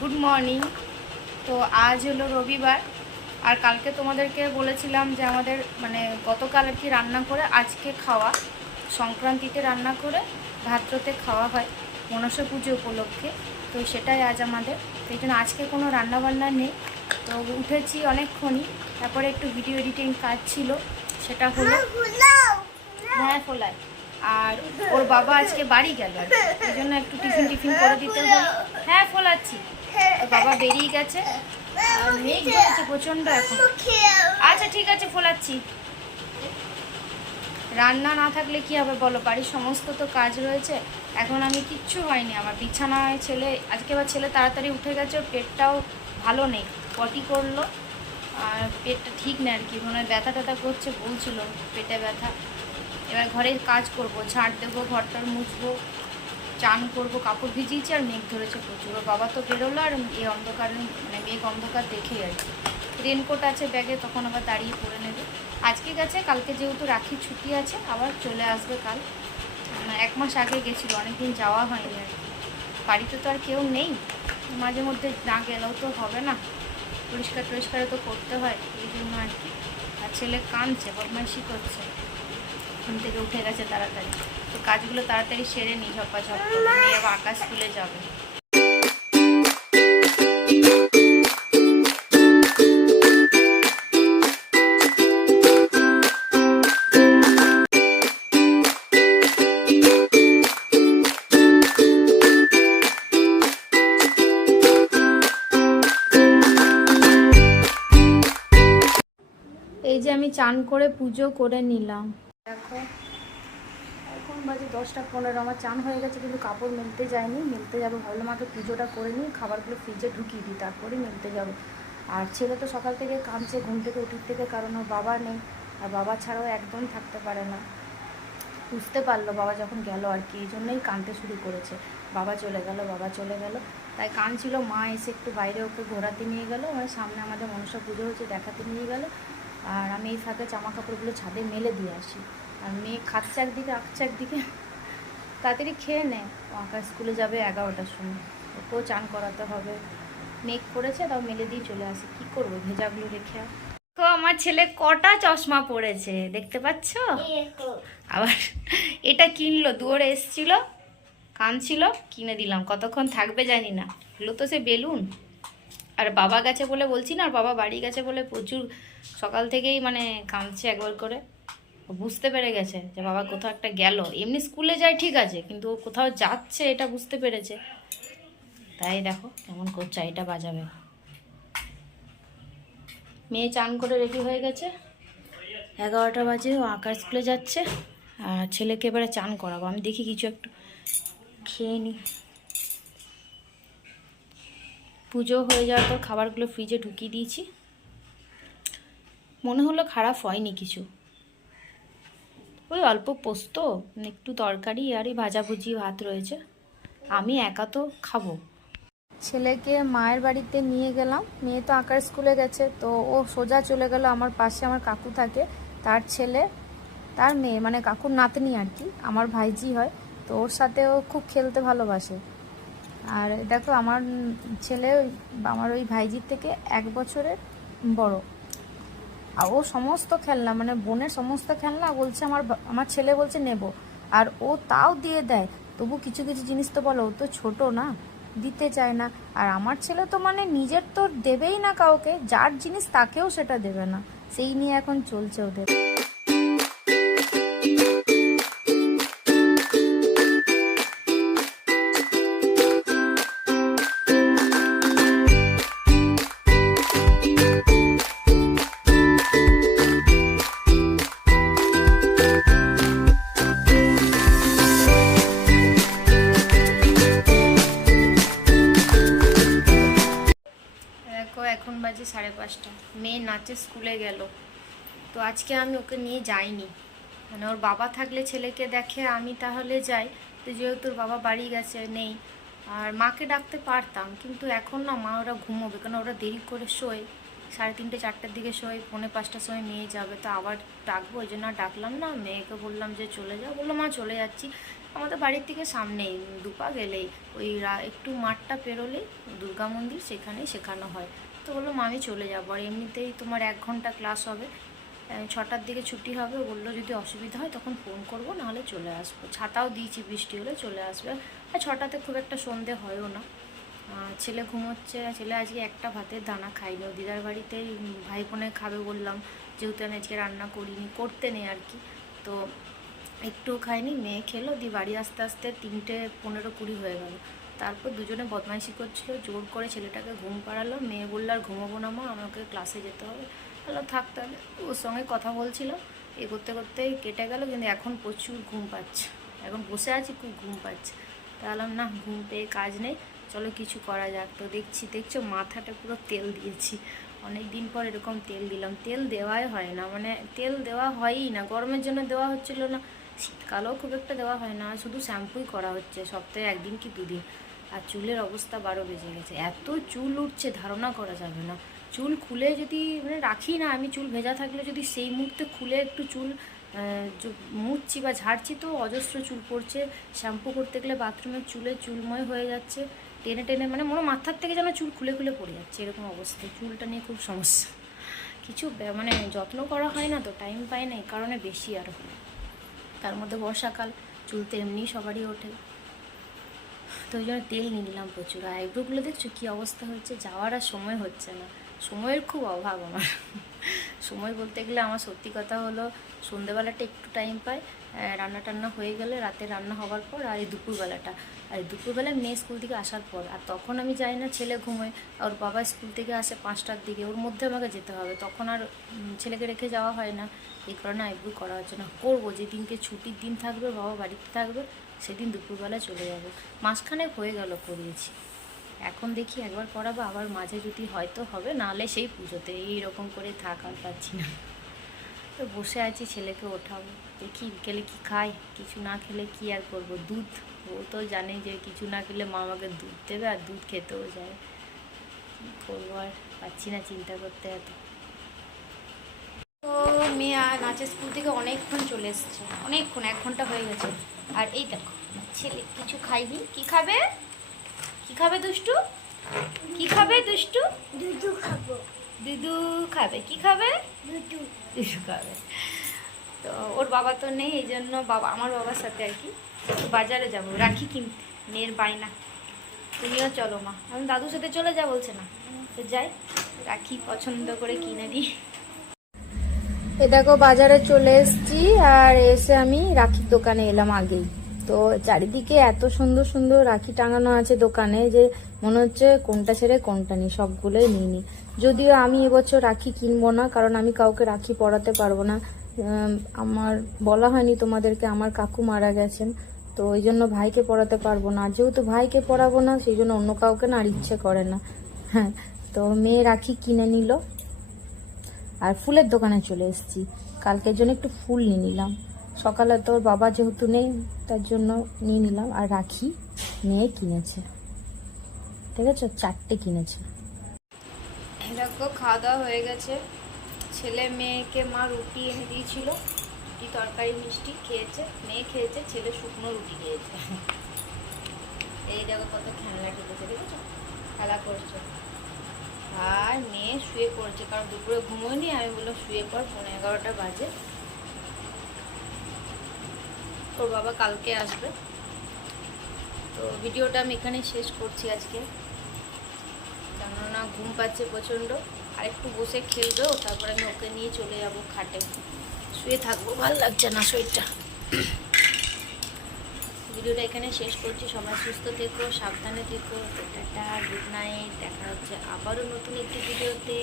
Good morning. তো আজ হলো রবিবার, আর কালকে তোমাদেরকে বলেছিলাম যে আমাদের মানে গতকাল আর কি রান্না করে আজকে খাওয়া, সংক্রান্তিতে রান্না করে ভাদ্রতে খাওয়া হয় মনসা পুজো উপলক্ষে। তো সেটাই আজ আমাদের, তো এই জন্য আজকে কোনো রান্নাবান্না নেই। তো উঠেছি অনেকক্ষণই, তারপরে একটু ভিডিও এডিটিং কাজ ছিল, সেটা হলো। হ্যাঁ ফোলায়। আর ওর বাবা আজকে বাড়ি গেল, এই জন্য একটু টিফিন করে দিতে হলো। হ্যাঁ ফোলাচ্ছি। ওর বাবা বেরিয়ে গেছে, আর মেঘ ধরেছে প্রচণ্ড এখন। আচ্ছা ঠিক আছে ফোলাচ্ছি। রান্না না থাকলে কি হবে বলো, বাড়ির সমস্ত তো কাজ রয়েছে। এখন আমি কিচ্ছু হয়নি, আমার বিছানায় ছেলে আজকে আবার ছেলে তাড়াতাড়ি উঠে গেছে, ওর পেটটাও ভালো নেই, পটি করলো আর পেটটা ঠিক নেই আর কি, মানে ব্যথা ট্যাথা করছে, বলছিল পেটে ব্যথা। এবার ঘরে কাজ করব, ঝাঁট দেবো, ঘরটার মুছবো, চান করব, কাপড় ভিজিয়েছি, আর মেঘ ধরেছে প্রচুর। ওর বাবা তো বেরোলো, আর এই অন্ধকার মানে মেঘ অন্ধকার দেখেই আর কি। রেনকোট আছে ব্যাগে, তখন আবার দাঁড়িয়ে পরে নেবে। আজকে গেছে, কালকে যেহেতু রাখি ছুটি আছে আবার চলে আসবে কাল। 1 মাস আগে গেছিলো, অনেকদিন যাওয়া হয়নি আর কি। বাড়িতে তো আর কেউ নেই, মাঝে মধ্যে না গেলেও তো হবে না, পরিষ্কার তো করতে হয়, এই জন্য আর কি। আর ছেলে কাঁদছে, বদমাইশি করছে, ঘুম থেকে উঠে গেছে তাড়াতাড়ি। তো কাজগুলো তাড়াতাড়ি সেরে নিই ঝপাঝপ করে, নিয়ে আবার আকাশ স্কুলে যাবে। এই যে আমি চান করে পুজো করে নিলাম, দেখো এখন বাজে 10টা 15। আমার চান হয়ে গেছে, কিন্তু কাপড় মেলতে যায়নি, মেলতে যাবো, ভাবলাম আগে পুজোটা করে নিই, খাবারগুলো ফ্রিজে ঢুকিয়ে দিই, তারপরে মেলতে যাবো। আর ছেলে তো সকাল থেকে কাঁদছে ঘুম থেকে উঠির থেকে, কারণ ওর বাবা নেই, আর বাবা ছাড়াও একদম থাকতে পারে না। বুঝতে পারলো বাবা যখন গেল আর কি, এই জন্যই কাঁদতে শুরু করেছে, বাবা চলে গেল, তাই কাঁদছিল। মা এসে একটু বাইরে ওকে ঘোরাতে নিয়ে গেলো, মানে সামনে আমাদের মনসা পুজো হচ্ছে, দেখাতে নিয়ে গেল। আর আমি এই ফাঁকে জামা কাপড়গুলো ছাদে মেলে দিয়ে আসি। আর মেয়ে খাচ্ছে একদিকে, আঁকছে একদিকে। তাড়াতাড়ি খেয়ে নে, ও আঁকা স্কুলে যাবে 11টার সময়, ওকেও চান করাতে হবে। মেঘ করেছে, তাও মেলে দিয়ে চলে আসি, কী করবো ভেজাগুলো রেখে। তো আমার ছেলে কটা চশমা পড়েছে দেখতে পাচ্ছ। আবার এটা কিনলো, দুয়ারে এসছিল, কাঁদছিল, কিনে দিলাম, কতক্ষণ থাকবে জানি না। হলো তো সে বেলুন। আর বাবা গেছে বলে বলছি না, আর বাবা বাড়ি গেছে বলে প্রচুর সকাল থেকেই মানে কাঁদছে একবার করে। ও বুঝতে পেরে গেছে যে বাবা কোথাও একটা গেল, এমনি স্কুলে যায় ঠিক আছে, কিন্তু ও কোথাও যাচ্ছে এটা বুঝতে পেরেছে। তাই দেখো কেমন করছে, এটা বাজাবে। মেয়ে চান করে রেডি হয়ে গেছে, 11টা বাজে, ও আঁকার স্কুলে যাচ্ছে। আর ছেলেকে এবারে চান করাবো, আমি দেখি কিছু একটু খেয়ে নিই। পুজো হয়ে যাওয়ার পর খাবারগুলো ফ্রিজে ঢুকিয়ে দিয়েছি, মনে হলো খারাপ হয়নি কিছু। ওই অল্প পোস্ত, একটু তরকারি আর এই ভাজাভুজি ভাত রয়েছে, আমি একা তো খাবো। ছেলেকে মায়ের বাড়িতে নিয়ে গেলাম, মেয়ে তো আঁকার স্কুলে গেছে, তো ও সোজা চলে গেল আমার পাশে, আমার কাকু থাকে, তার ছেলে, তার মেয়ে, মানে কাকুর নাতনি আর কি, আমার ভাইজি হয়। তো ওর সাথে ও খুব খেলতে ভালোবাসে। আর দেখো আমার ছেলে আমার ওই ভাইজির থেকে 1 বছরের বড়। আর ও সমস্ত খেলনা, মানে বোনের সমস্ত খেলনা বলছে আমার ছেলে বলছে নেব, আর ও তাও দিয়ে দেয়। তবু কিছু কিছু জিনিস তো বলো, ও তো ছোট না, দিতে চায় না। আর আমার ছেলে তো মানে নিজের তো দেবেই না কাউকে, যার জিনিস তাকেও সেটা দেবে না, সেই নিয়ে এখন চলছে ওদের। দেখো এখন বাজে 5:30, মেয়ে নাচে স্কুলে গেল। তো আজকে আমি ওকে নিয়ে যাইনি, মানে ওর বাবা থাকলে ছেলেকে দেখে, আমি তাহলে যাই। তো যেহেতু ওর বাবা বাড়ি গেছে, নেই। আর মাকে ডাকতে পারতাম, কিন্তু এখন না, মা ওরা ঘুমোবে, কারণ ওরা দেরি করে শোয়, 3:30 4টার দিকে শোয়, 4:45টার সময় মেয়ে যাবে, তো আবার ডাকবো, ওই জন্য ডাকলাম না। মেয়েকে বললাম যে চলে যাও, বললো মা চলে যাচ্ছি। আমাদের বাড়ির থেকে সামনেই, দুপা গেলেই ওই একটু মাঠটা পেরোলেই দুর্গা মন্দির, সেখানেই শেখানো হয়। তো বললো আমি চলে যাবো, আর এমনিতেই তোমার 1 ঘন্টা ক্লাস হবে, 6টার দিকে ছুটি হবে। বললো যদি অসুবিধা হয় তখন ফোন করবো, নাহলে চলে আসবো। ছাতাও দিয়েছি, বৃষ্টি হলে চলে আসবে। আর 6টাতে খুব একটা সন্ধে হয়ও না। ছেলে ঘুমোচ্ছে, ছেলে আজকে একটা ভাতের দানা খাইনি। ও দিদার বাড়িতেই ভাই বোনে খাবে বললাম, যেহেতু আমি আজকে রান্না করিনি, করতে নেই আর কি। তো একটুও খাইনি, মেয়ে খেলো, দিয়ে বাড়ি আস্তে আস্তে 3টে 15-20 হয়ে গেল। তারপর দুজনে বদমাইশি করছিল, জোর করে ছেলেটাকে ঘুম পাড়ালো। মেয়ে বললো আর ঘুমাবো না মা, আমাকে ক্লাসে যেতে হবে। বললো থাক তাহলে। ওর সঙ্গে কথা বলছিল, এ করতে করতেই কেটে গেল, কিন্তু এখন প্রচুর ঘুম পাচ্ছে। এখন বসে আছি, খুব ঘুম পাচ্ছে। তাহলে না, ঘুম পেয়ে কাজ নেই, চলো কিছু করা যাক। তো দেখছো মাথাটা পুরো তেল দিয়েছি, অনেক দিন পর এরকম তেল দিলাম। তেল দেওয়াই হয় না, মানে তেল দেওয়া হয়ই না, গরমের জন্য দেওয়া হচ্ছিল না, শীতকালেও খুব একটা দেওয়া হয় না, শুধু শ্যাম্পুই করা হচ্ছে সপ্তাহে 1 দিন কি 2 দিন। আর চুলের অবস্থা 12 বেজে গেছে, এত চুল উঠছে ধারণা করা যাবে না। চুল খুলে যদি মানে রাখি না আমি, চুল ভেজা থাকলে যদি সেই মুহূর্তে খুলে একটু চুল মুছছি বা ঝাড়ছি, তো অজস্র চুল পড়ছে। শ্যাম্পু করতে গেলে বাথরুমের চুলময় হয়ে যাচ্ছে, টেনে টেনে, মানে মনে মাথার থেকে যেন চুল খুলে খুলে পড়ে যাচ্ছে, এরকম অবস্থায় চুলটা নিয়ে খুব সমস্যা। কিছু মানে যত্ন করা হয় না, তো টাইম পাই না, এই কারণে বেশি আরও। তার মধ্যে বর্ষাকাল, চুল তো এমনি সবারই ওঠে, তো ওই জন্য তেল নিয়ে নিলাম প্রচুর। আর আইব্রোগুলো দেখছো কী অবস্থা হচ্ছে, যাওয়ার আর সময় হচ্ছে না, সময়ের খুব অভাব আমার। সময় বলতে গেলে আমার সত্যি কথা হলো, সন্ধ্যেবেলাটা একটু টাইম পাই, রান্না টান্না হয়ে গেলে, রাতে রান্না হওয়ার পর, আর এই দুপুরবেলাটা, আর দুপুরবেলায় মেয়ে স্কুল থেকে আসার পর। আর তখন আমি যাই না, ছেলে ঘুমোয়, ওর বাবা স্কুল থেকে আসে 5টার দিকে, ওর মধ্যে আমাকে যেতে হবে, তখন আর ছেলেকে রেখে যাওয়া হয় না। এই কারণে আইব্রো করা হচ্ছে না, করবো যেদিনকে ছুটির দিন থাকবে, বাবা বাড়িতে থাকবে, সেদিন দুপুরবেলা চলে যাবো। মাসখানেক হয়ে গেল করিয়েছি, এখন দেখি একবার করাবো, আবার মাঝে যদি হয়তো হবে, নাহলে সেই পুজোতে। এইরকম করে থাক আর পাচ্ছি না, তো বসে আছি, ছেলেকে ওঠাবো, দেখি বিকেলে কি খাই। কিছু না খেলে কি আর করবো, দুধ, ও তো জানে যে কিছু না খেলে মা আমাকে দুধ দেবে, আর দুধ খেতেও যায়। কী করবো আর পাচ্ছি না চিন্তা করতে এত। তো মেয়ে নাচের স্কুল থেকে অনেকক্ষণ চলে এসছে, অনেকক্ষণ, 1 ঘন্টা হয়ে গেছে। আর এই দেখো ছেলে কিছু খাইনি, কি খাবে, কি খাবে দুষ্টু, কি খাবে দুষ্টু, দুধু খাবো, দুধু খাবে, কি খাবে, দুধু, দুধু খাবে। তো ওর বাবা তো নেই, এই জন্য আমার বাবার সাথে আর কি একটু বাজারে যাবো, রাখি কিনতে, মেয়ের বায়না। তুমিও চলো মা, আমি দাদুর সাথে চলে যা বলছে না, তো যাই, রাখি পছন্দ করে কিনে দিই। এ দেখো বাজারে চলে এসেছি, আর এসে আমি রাখির দোকানে এলাম আগেই। তো চারিদিকে এত সুন্দর সুন্দর রাখি টাঙানো আছে দোকানে, যে মনে হচ্ছে কোনটা ছেড়ে কোনটা নিই, সবগুলোই নিয়ে নিই। যদিও আমি এবছর রাখি কিনবো না, কারণ আমি কাউকে রাখি পরাতে পারবো না। আমার বলা হয়নি তোমাদেরকে, আমার কাকু মারা গেছেন, তো ওই জন্য ভাইকে পরাতে পারবো না। আর যেহেতু ভাইকে পরাবো না, সেই জন্য অন্য কাউকে না আর ইচ্ছে করে না। হ্যাঁ, তো মেয়ে রাখি কিনে নিল, আর ফুলের দোকানে চলে এসেছি, কালকের জন্য একটু ফুল নিয়ে নিলাম। সকালে তোর বাবা যেহেতু নেই, তার জন্য নিয়ে নিলাম। আর রাখি মেয়ে কিনেছে, ঠিক আছে, 4টে কিনেছে। দেখো খাওয়া দাওয়া হয়ে গেছে, ছেলে মেয়েকে মা রুটি এনে দিয়েছিল, রুটি তরকারি মিষ্টি খেয়েছে, মেয়ে খেয়েছে, ছেলে শুকনো রুটি খেয়েছে। এই দেখো কত খেলনা খেতেছে, দেখেছো, খেলা করছে। আর মেয়ে শুয়ে পড়েছে, কারণ দুপুরে ঘুমোয়নি, আমি বললাম শুয়ে পড়, 11:30 বাজে। ওর বাবা কালকে আসবে। তো ভিডিওটা আমি এখানেই শেষ করছি আজকে, কেননা ঘুম পাচ্ছে প্রচণ্ড। আর একটু বসে খেলবেও, তারপর আমি ওকে নিয়ে চলে যাব খাটে, শুয়ে থাকবো, ভালো লাগছে না শরীরটা। ভিডিওটা এখানে শেষ করছি, সবাই সুস্থ থেকো, সাবধানে থেকো, টাটা, গুড নাইট, দেখা হচ্ছে আবারও নতুন একটি ভিডিওতে।